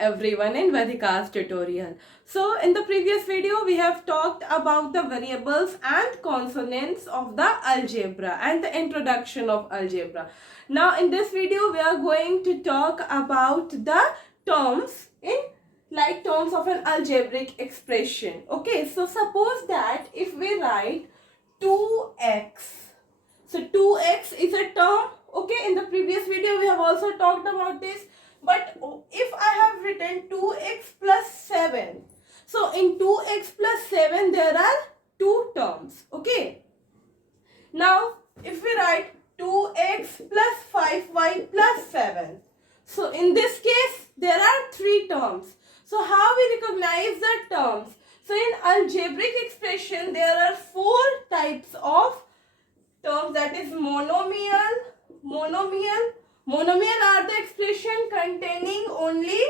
everyone in Vedika's tutorial. So in the previous video we have talked about the variables and consonants of the algebra and the introduction of algebra. Now in this video we are going to talk about the terms in terms of an algebraic expression. Okay, so suppose that if we write 2x. So 2x is a term. Okay, in the previous video we have also talked about this. But if I have written 2x plus 7, so in 2x plus 7 there are two terms. Okay. Now if we write 2x plus 5y plus 7, so in this case there are three terms. So how we recognize the terms? So in algebraic expression there are four types of terms, that is monomial. Monomial are the expression containing only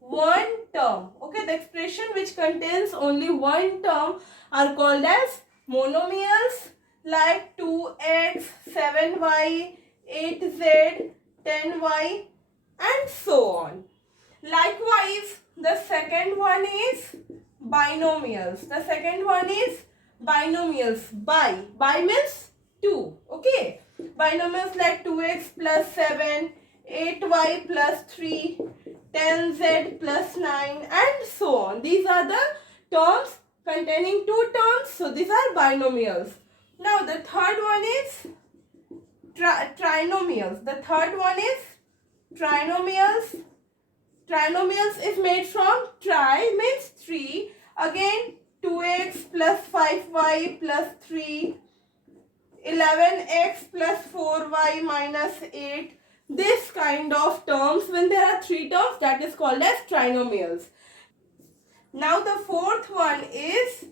one term. Okay, the expression which contains only one term are called as monomials, like 2x, 7y, 8z, 10y and so on. Likewise, the second one is binomials. The second one is binomials. Bi means 2. Okay. Binomials like 2x plus 7, 8y plus 3, 10z plus 9 and so on. These are the terms containing two terms. So these are binomials. Now the third one is trinomials. The third one is trinomials. Trinomials is made from tri means 3. Again 2x plus 5y plus 3. 11x plus 4y minus 8. This kind of terms, when there are three terms, that is called as trinomials. Now the fourth one is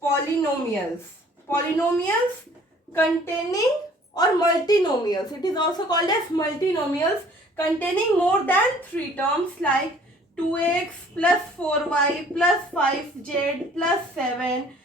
polynomials. Polynomials containing, or multinomials. It is also called as multinomials containing more than three terms, like 2x plus 4y plus 5z plus 7.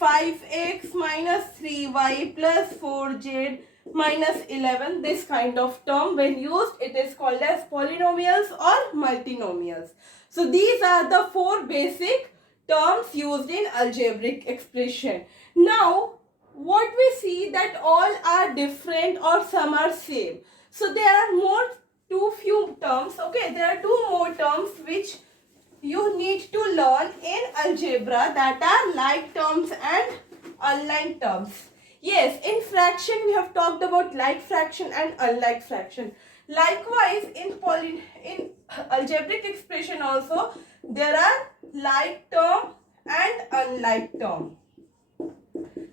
5x minus 3y plus 4z minus 11. This kind of term, when used, it is called as polynomials or multinomials. So these are the four basic terms used in algebraic expression. Now what we see that all are different or some are same. So there are too few terms. Okay, there are two more terms which you need to learn in algebra, that are like terms and unlike terms. Yes, in fraction we have talked about like fraction and unlike fraction. Likewise, in algebraic expression also there are like term and unlike term.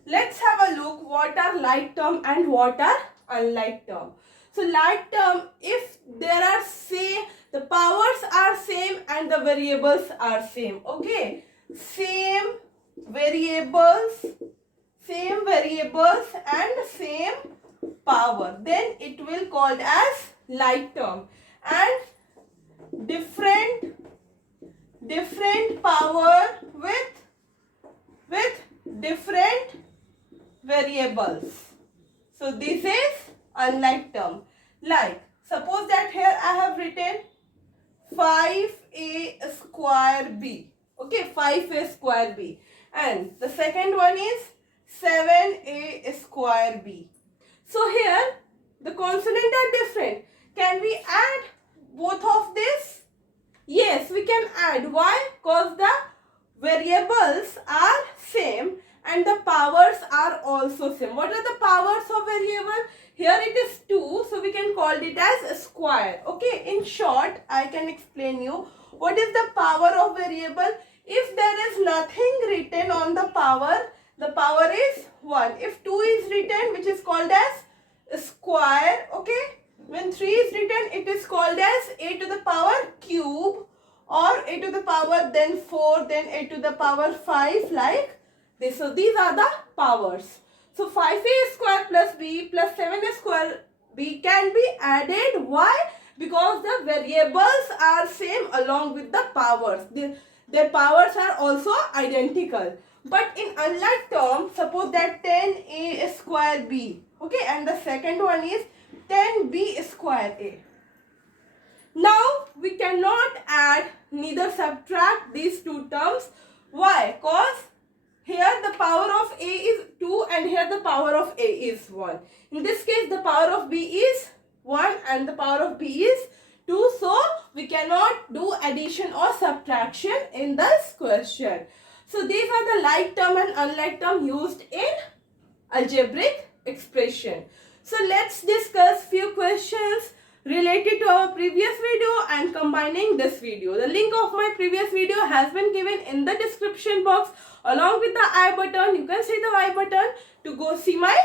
Let's have a look what are like term and what are unlike term. So like term, if there are the powers are same and the variables are same. Okay, same variables and same power, then it will called as like term. And different power with different variables, so this is unlike term. Like suppose that here I have written 5a square b. Okay, 5a square b, and the second one is 7a square b. So here the consonants are different. Can we add both of this? Yes, we can add. Why? Because the variables are same and the powers are also same. What are the powers of variable? Here it is 2, so we can call it as a square. Okay, in short, I can explain you what is the power of variable. If there is nothing written on the power is 1. If 2 is written, which is called as a square. Okay, when 3 is written, it is called as a to the power cube, or a to the power then 4, then a to the power 5, like this. So these are the powers. So 5a square plus b plus 7a square b can be added. Why? Because the variables are same along with the powers. Their powers are also identical. But in unlike term, suppose that 10a square b. Okay, and the second one is 10b square a. Now we cannot add neither subtract these two terms. Why? Because here the power of A is 2 and here the power of A is 1. In this case the power of B is 1 and the power of B is 2. So we cannot do addition or subtraction in this question. So these are the like term and unlike term used in algebraic expression. So let's discuss few questions related to our previous video and combining this video. The link of my previous video has been given in the description box along with the I button. You can see the I button to go see my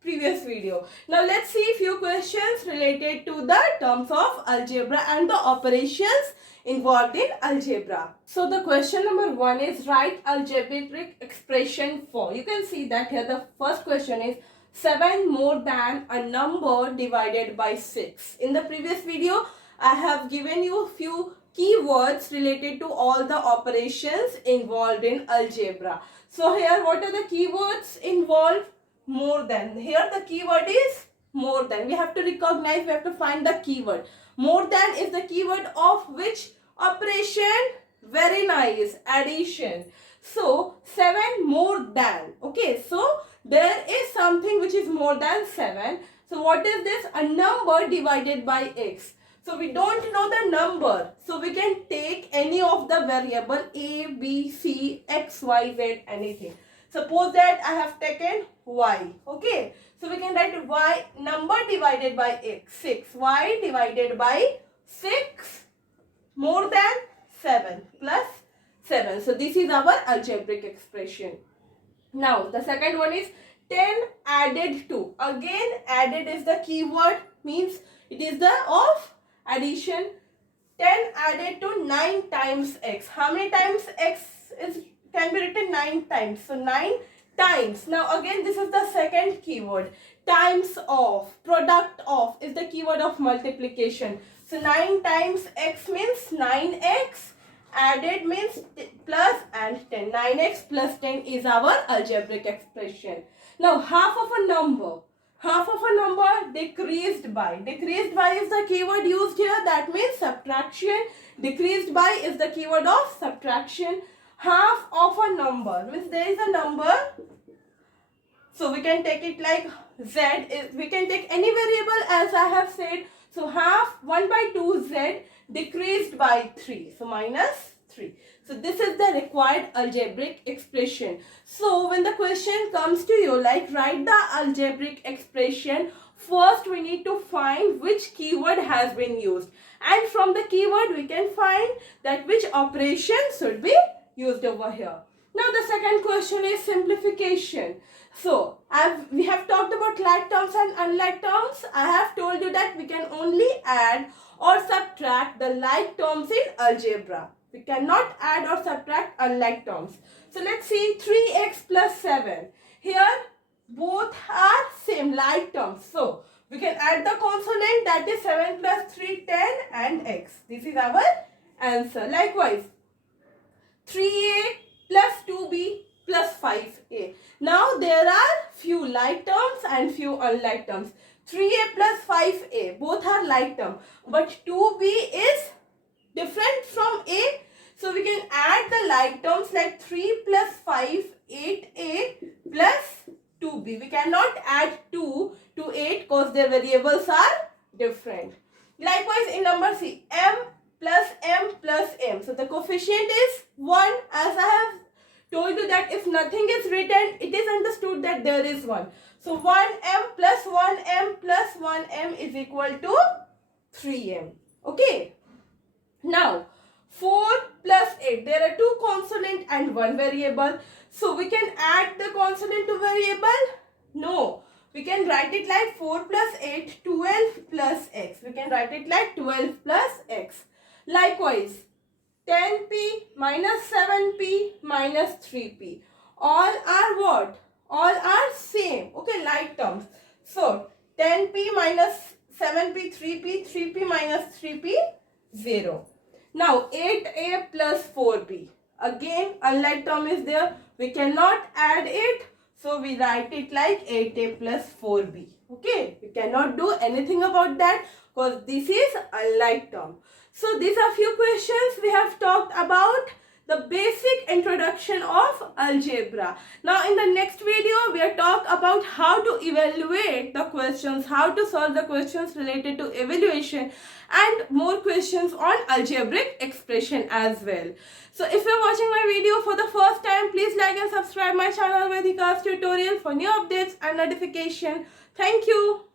previous video. Now let's see few questions related to the terms of algebra and the operations involved in algebra. So the question number 1 is write algebraic expression for. You can see that here the first question is 7 more than a number divided by 6. In the previous video, I have given you a few keywords related to all the operations involved in algebra. So here what are the keywords involved? More than. Here the keyword is more than. We have to recognize, we have to find the keyword. More than is the keyword of which operation? Very nice. Addition. So 7 more than. Okay, so there is something which is more than 7. So what is this? A number divided by x. So we don't know the number. So we can take any of the variable a, b, c, x, y, z, anything. Suppose that I have taken y. Okay. So we can write y number divided by x. 6. Y divided by 6 more than 7 plus 7. So this is our algebraic expression. Now the second one is 10 added to. Again added is the keyword, means it is the of addition. 10 added to 9 times x. How many times x is can be written? 9 times. So 9 times. Now again this is the second keyword. Times of, product of is the keyword of multiplication. So 9 times x means 9x. Added means plus and 10. 9x plus 10 is our algebraic expression. Now half of a number. Half of a number decreased by. Decreased by is the keyword used here. That means subtraction. Decreased by is the keyword of subtraction. Half of a number means there is a number. So we can take it like z. We can take any variable as I have said. So half 1 by 2 z decreased by 3. So minus 3. So this is the required algebraic expression. So when the question comes to you like write the algebraic expression, first we need to find which keyword has been used. And from the keyword we can find that which operation should be used over here. Now the second question is simplification. So we have talked about like terms and unlike terms. I have told you that we can only add or subtract the like terms in algebra. We cannot add or subtract unlike terms. So let's see 3x plus 7. Here both are same like terms. So we can add the consonant, that is 7 plus 3, 10 and x. This is our answer. Likewise 3a plus 2b plus 5a. Now there are few like terms and few unlike terms. 3a plus 5a both are like term, but 2b is different from a. So we can add the like terms like 3 plus 5, 8a plus 2b. We cannot add 2 to 8 because their variables are different. Likewise in number C, m plus m plus m. So the coefficient is 1. As I have told you that if nothing is written, it is understood that there is 1. So 1m plus 1m plus 1m is equal to 3m. Okay. Now 4 plus 8. There are 2 consonant and 1 variable. So we can add the consonant to variable? No. We can write it like 4 plus 8, 12 plus x. We can write it like 12 plus x. Likewise, 10p minus 7p minus 3p. All are what? All are same. Okay, like terms. So, 10p minus 7p, 3p, 3p minus 3p, 0. Now, 8a plus 4b. Again, unlike term is there. We cannot add it. So we write it like 8a plus 4b. Okay, we cannot do anything about that because this is unlike term. So these are few questions we have talked about the basic introduction of algebra. Now in the next video we are talk about how to evaluate the questions, how to solve the questions related to evaluation and more questions on algebraic expression as well. So if you are watching my video for the first time, please like and subscribe my channel Vedika's tutorial for new updates and notification. Thank you.